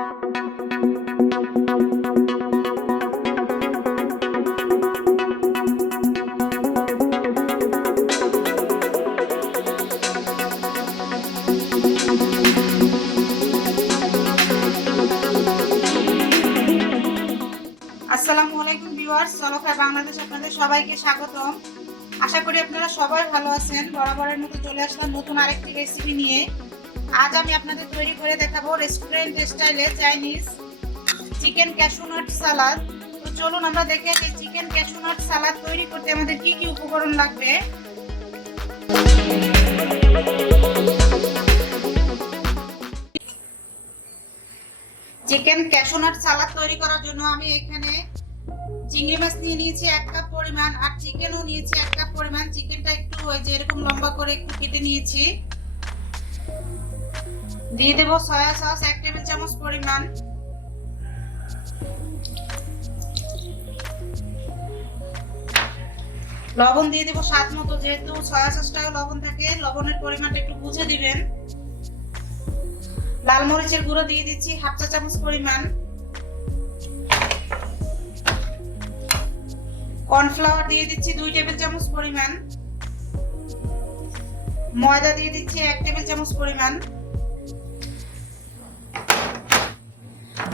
আসসালামু আলাইকুম ভিউয়ার্স, চলো খাই বাংলাদেশ আপনাদের সবাইকে স্বাগতম। আশা করি আপনারা সবাই ভালো আছেন। বরাবরের মতো চলে আসলাম নতুন আরেকটি রেসিপি নিয়ে। আজ আমি আপনাদের তৈরি করে দেখাবো রেস্টুরেন্ট স্টাইলে চাইনিজ চিকেন ক্যাশু নাট সালাদ। তো চলুন আমরা দেখে এই চিকেন ক্যাশু নাট সালাদ তৈরি করতে আমাদের কি কি উপকরণ লাগবে। চিকেন ক্যাশু নাট সালাদ তৈরি করার জন্য আমি এখানে চিংড়ি মাছ নিয়ে নিয়েছি 1 কাপ পরিমাণ, আর চিকেনও নিয়েছি 1 কাপ পরিমাণ। চিকেনটা একটু ওই যে এরকম লম্বা করে একটু কেটে নিয়েছি। দিয়ে দেব সয়া সস 1 টেবিল চামচ পরিমাণ, লবণ দিয়ে দেব স্বাদ মতো। যেহেতু সয়া সসটাও লবণ থাকে, লবণের পরিমাণটা একটু বুঝে দিবেন। লাল মরিচের গুঁড়ো দিয়ে দিচ্ছি 1/2 চা চামচ পরিমাণ, কর্নফ্লাওয়ার দিয়ে দিচ্ছি 2 টেবিল চামচ পরিমাণ, ময়দা দিয়ে দিচ্ছি 1 টেবিল চামচ পরিমাণ,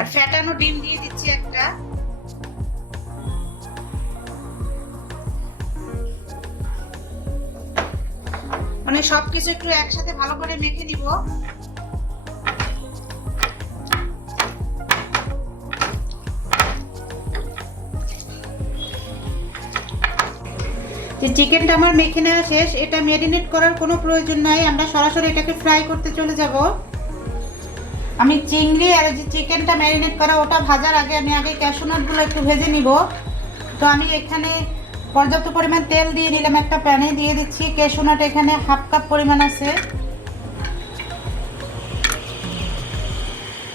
আর ফ্যাটানো ডিম দিয়ে দিচ্ছি একটা। মানে সবকিছু একটু একসাথে ভালো করে মেখে নিব। চিকেনটা আমার মেখে নেওয়া শেষ। এটা ম্যারিনেট করার কোনো প্রয়োজন নাই, আমরা সরাসরি এটাকে ফ্রাই করতে চলে যাব। আমি চিংড়ি আর যে চিকেনটা ম্যারিনেট করা ওটা ভাজার আগে আমি আগে ক্যাশু নাটগুলো একটু ভেজে নিব। তো আমি এখানে পর্যাপ্ত পরিমাণ তেল দিয়ে নিলাম একটা প্যানে। দিয়ে দিচ্ছি ক্যাশু নাট, এখানে 1/2 কাপ পরিমাণ আছে।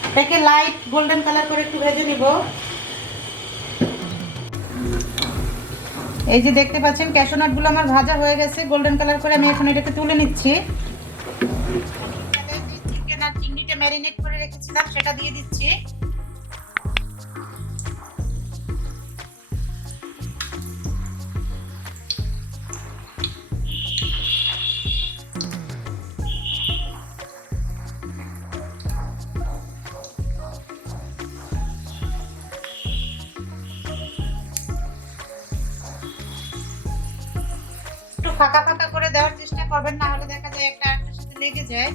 এটাকে লাইট গোল্ডেন কালার করে একটু ভেজে নিব। এই যে দেখতে পাচ্ছেন ক্যাশু নাটগুলো আমার ভাজা হয়ে গেছে গোল্ডেন কালার করে। আমি এখন এটাকে তুলে নিচ্ছি। চিকেন আর চিংড়িটা ম্যারিনেট করে রেখেছিলাম সেটা দিয়ে দিচ্ছি। ফাঁকা ফাঁকা করে দেওয়ার চেষ্টা করবেন, না হলে দেখা যায় একটা আরেকটার সাথে লেগে যায়।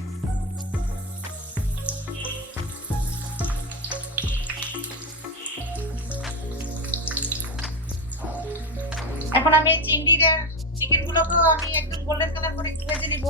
এখন আমি এই চিংড়ির আর চিকেন গুলোকেও আমি একদম গোল্ডেন কালার করে একটু ভেজে নিব।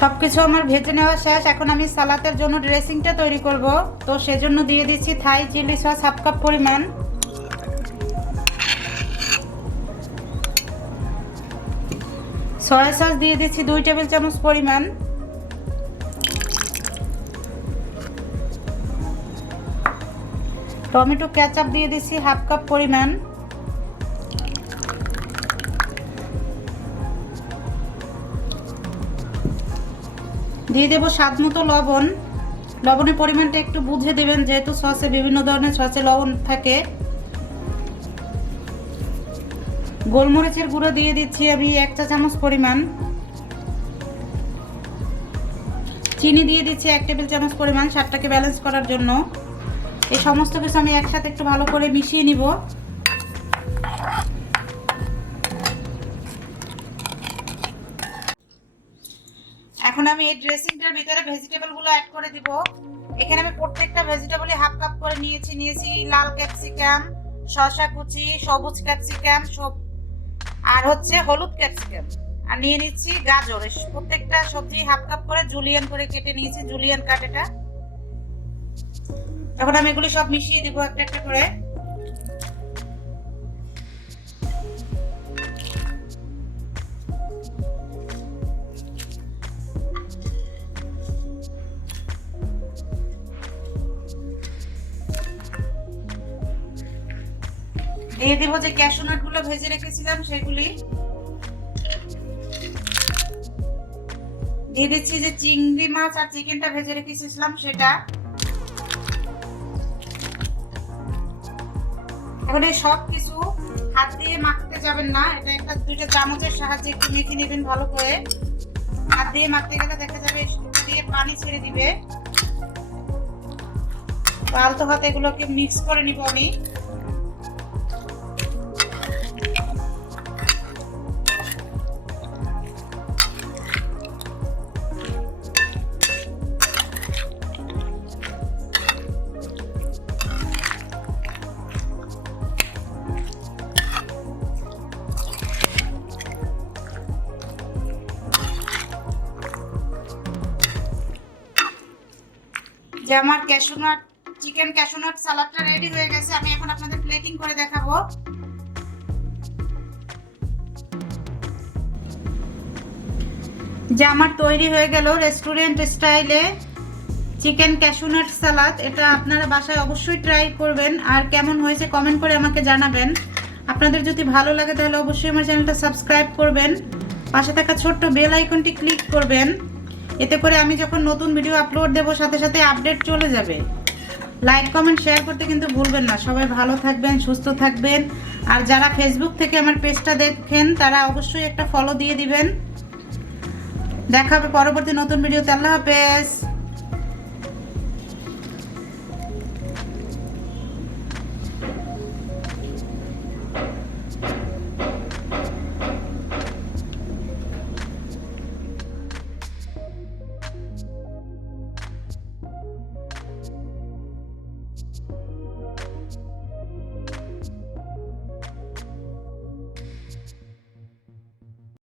সবকিছু আমার ভেজে নেওয়া শেষ। এখন আমি সালাদের জন্য ড্রেসিংটা তৈরি করব। তো সেজন্য দিয়ে দিচ্ছি থাই চিলি সস 1/2 কাপ পরিমাণ, সয়া সস দিয়ে দিচ্ছি 2 টেবিল চামচ পরিমাণ, টমেটো কেচাপ দিয়ে দিচ্ছি 1/2 কাপ পরিমাণ, দিয়ে দেব স্বাদ মতো লবণ। লবণের পরিমাণটা একটু বুঝে দেবেন, যেহেতু সসে বিভিন্ন ধরনের সসে লবণ থাকে। গোলমরিচের গুঁড়ো দিয়ে দিচ্ছি আমি 1 চা চামচ পরিমাণ, চিনি দিয়ে দিচ্ছি 1 টেবিল চামচ পরিমাণ স্বাদটাকে ব্যালেন্স করার জন্য। এই সমস্ত কিছু আমি একসাথে একটু ভালো করে মিশিয়ে নিব। এখন আমি এই ড্রেসিংটার ভিতরে ভেজিটেবল গুলো অ্যাড করে দিব। এখানে আমি প্রত্যেকটা ভেজিটেবলই 1/2 কাপ করে নিয়েছি লাল ক্যাপসিকাম, শসা কুচি, সবুজ ক্যাপসিকাম আর হচ্ছে হলুদ ক্যাপসিকাম, আর নিয়ে নিচ্ছি গাজর। প্রত্যেকটা সবজি 1/2 কাপ করে জুলিয়ান করে কেটে নিয়েছি, জুলিয়ান কাট এটা। এখন আমি এগুলো সব মিশিয়ে দিব একটা একটা করে। দিয়ে দিব যে ক্যাশু নাট গুলো ভেজে রেখেছিলাম সেগুলি। দিয়ে দিচ্ছি যে চিংড়ি মাছ আর চিকেনটা ভেজে রেখেছিলাম সেটা। এখন এই সব কিছু হাত দিয়ে মাখতে যাবেন না, এটা একটা দুইটা চামচের সাহায্যে একটু মেখে নেবেন ভালো করে। হাত দিয়ে মাখতে গেলে দেখা যাবে দিয়ে পানি ছেড়ে দিবে। আলতো হাতে এগুলোকে মিক্স করে নিব আমি। যে আমার cashew nut chicken cashew nut সালাডটা রেডি হয়ে গেছে, আমি এখন আপনাদের প্লেটিং করে দেখাবো। যে আমার তৈরি হয়ে গেল রেস্টুরেন্ট স্টাইলে চিকেন ক্যাশু নাট সালাদ। এটা আপনারা বাসায় অবশ্যই ট্রাই করবেন, আর কেমন হয়েছে কমেন্ট করে আমাকে জানাবেন। আপনাদের যদি ভালো লাগে তাহলে অবশ্যই আমার চ্যানেলটা সাবস্ক্রাইব করবেন, পাশে থাকা ছোট্ট বেল আইকনটি ক্লিক করবেন। এতে করে আমি যখন নতুন ভিডিও আপলোড দেব সাথে সাথে আপডেট চলে যাবে। লাইক কমেন্ট শেয়ার করতে কিন্তু ভুলবেন না। সবাই ভালো থাকবেন, সুস্থ থাকবেন। আর যারা ফেসবুক থেকে আমার পেজটা দেখেন তারা অবশ্যই একটা ফলো দিয়ে দিবেন। দেখা হবে পরবর্তী নতুন ভিডিওতে। আল্লাহ হাফেজ।